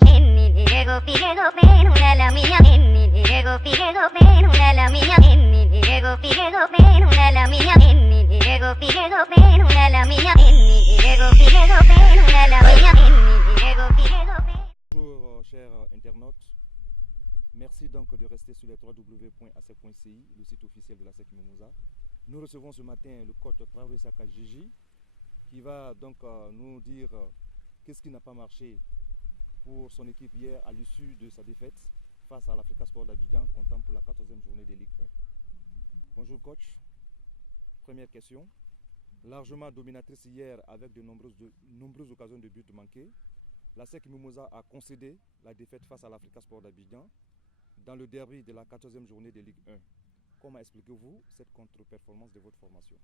Diego Figuedo ven una la mía, Diego Figuedo ven una la mía, Diego Figuedo ven una la mía, Diego Figuedo ven una la mía, Diego Figuedo ven una la mía, Diego Figuedo ven. Bonjour chers internautes, merci donc de rester sur les www.asec.ci, le site officiel de l'ASEC Mimosa. Nous recevons ce matin le coach Traoré Saka Gigi qui va donc nous dire qu'est-ce qui n'a pas marché pour son équipe hier à l'issue de sa défaite face à l'Africa Sport d'Abidjan, comptant pour la 14e journée de Ligue 1. Bonjour coach, première question. Largement dominatrice hier avec de nombreuses occasions de but manquées, l'ASEC Mimosa a concédé la défaite face à l'Africa Sport d'Abidjan dans le derby de la 14e journée de Ligue 1. Comment expliquez-vous cette contre-performance de votre formation?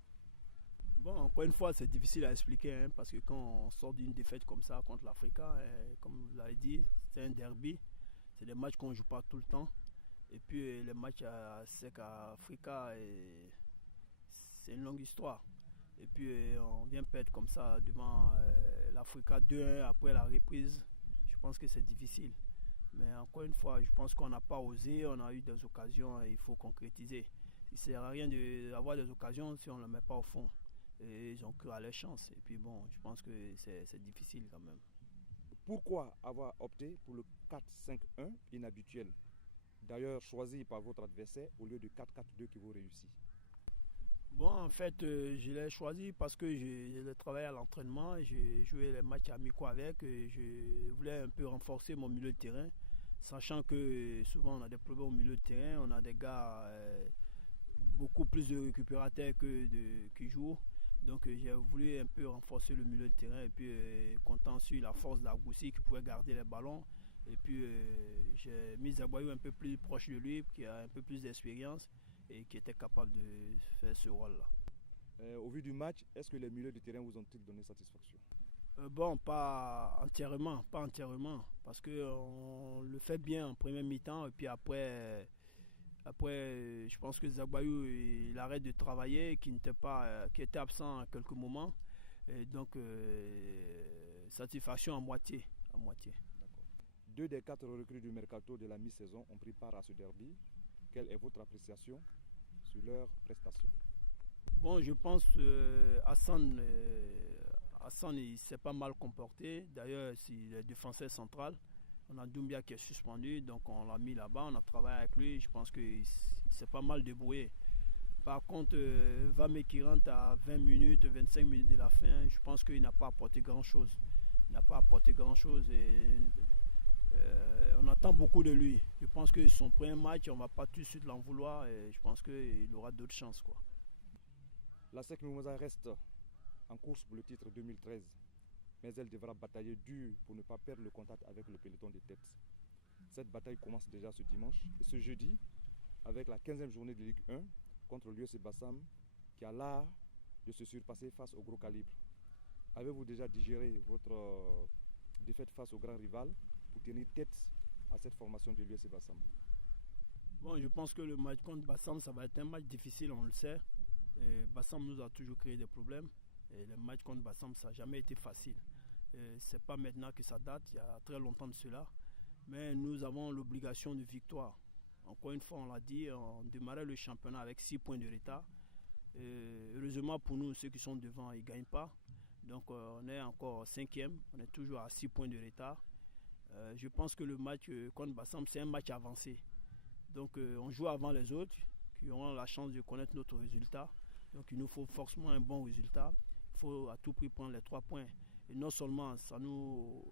Bon, encore une fois, c'est difficile à expliquer parce que quand on sort d'une défaite comme ça contre l'Africa, comme vous l'avez dit, c'est un derby. C'est des matchs qu'on ne joue pas tout le temps. Et puis les matchs à SEC à Africa, c'est une longue histoire. Et puis on vient perdre comme ça devant l'Africa 2-1 après la reprise. Je pense que c'est difficile. Mais encore une fois, je pense qu'on n'a pas osé, on a eu des occasions et il faut concrétiser. Il ne sert à rien d'avoir des occasions si on ne les met pas au fond. Et ils ont cru à leur chance. Et puis bon, je pense que c'est difficile quand même. Pourquoi avoir opté pour le 4-5-1 inhabituel, d'ailleurs choisi par votre adversaire au lieu de 4-4-2 qui vous réussit? Bon, en fait, je l'ai choisi parce que je travaillé à l'entraînement, j'ai joué les matchs amicaux avec, je voulais un peu renforcer mon milieu de terrain, sachant que souvent on a des problèmes au milieu de terrain, on a des gars beaucoup plus de récupérateurs qui jouent. Donc j'ai voulu un peu renforcer le milieu de terrain et puis comptant sur la force d'Agoussi qui pouvait garder les ballons. Et puis j'ai mis Zagbayou un peu plus proche de lui, qui a un peu plus d'expérience et qui était capable de faire ce rôle-là. Au vu du match, est-ce que les milieux de terrain vous ont-ils donné satisfaction? Bon, pas entièrement, parce qu'on le fait bien en première mi-temps et puis après, je pense que Zagbayou il arrête de travailler, qui était absent à quelques moments. Et donc, satisfaction à moitié. D'accord. 2 des 4 recrues du mercato de la mi-saison ont pris part à ce derby. Quelle est votre appréciation sur leurs prestations? Bon, je pense Hassan il s'est pas mal comporté. D'ailleurs, il est défenseur central. On a Doumbia qui est suspendu, donc on l'a mis là-bas, on a travaillé avec lui. Je pense qu'il s'est pas mal débrouillé. Par contre, Vamé qui rentre à 20 minutes, 25 minutes de la fin, je pense qu'il n'a pas apporté grand-chose. Et on attend beaucoup de lui. Je pense que son premier match, on ne va pas tout de suite l'en vouloir et je pense qu'il aura d'autres chances. L'ASEC Mimosa reste en course pour le titre 2013. Mais elle devra batailler dur pour ne pas perdre le contact avec le peloton de tête. Cette bataille commence déjà ce dimanche et ce jeudi avec la 15e journée de Ligue 1 contre l'US Bassam qui a l'art de se surpasser face au gros calibre. Avez-vous déjà digéré votre défaite face au grand rival pour tenir tête à cette formation de l'US Bassam? Bon, je pense que le match contre Bassam, ça va être un match difficile, on le sait. Et Bassam nous a toujours créé des problèmes. Et le match contre Bassam, ça n'a jamais été facile. Ce n'est pas maintenant que ça date, il y a très longtemps de cela. Mais nous avons l'obligation de victoire. Encore une fois, on l'a dit, on démarrait le championnat avec 6 points de retard. Heureusement pour nous, ceux qui sont devant, ils ne gagnent pas. Donc on est encore 5e, on est toujours à 6 points de retard. Je pense que le match contre Bassam, c'est un match avancé. Donc on joue avant les autres qui auront la chance de connaître notre résultat. Donc il nous faut forcément un bon résultat. Il faut à tout prix prendre les 3 points. Et non seulement ça nous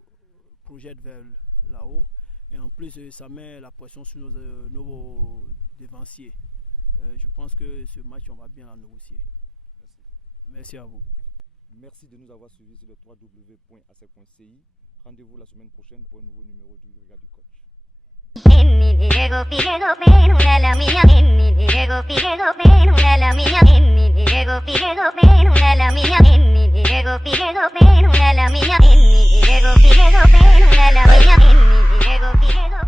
projette vers là-haut, et en plus ça met la pression sur nos dévanciers. Je pense que ce match, on va bien la négocier. Merci à vous. Merci de nous avoir suivis sur le www.asec.ci. Rendez-vous la semaine prochaine pour un nouveau numéro du Regard du Coach. Diego Figuedo ven una la mía, Diego Figuedo ven una la mía, Diego Figuedo ven una la mía, Diego Figuedo ven una la mía, Diego Figuedo ven una la mía, Diego Figuedo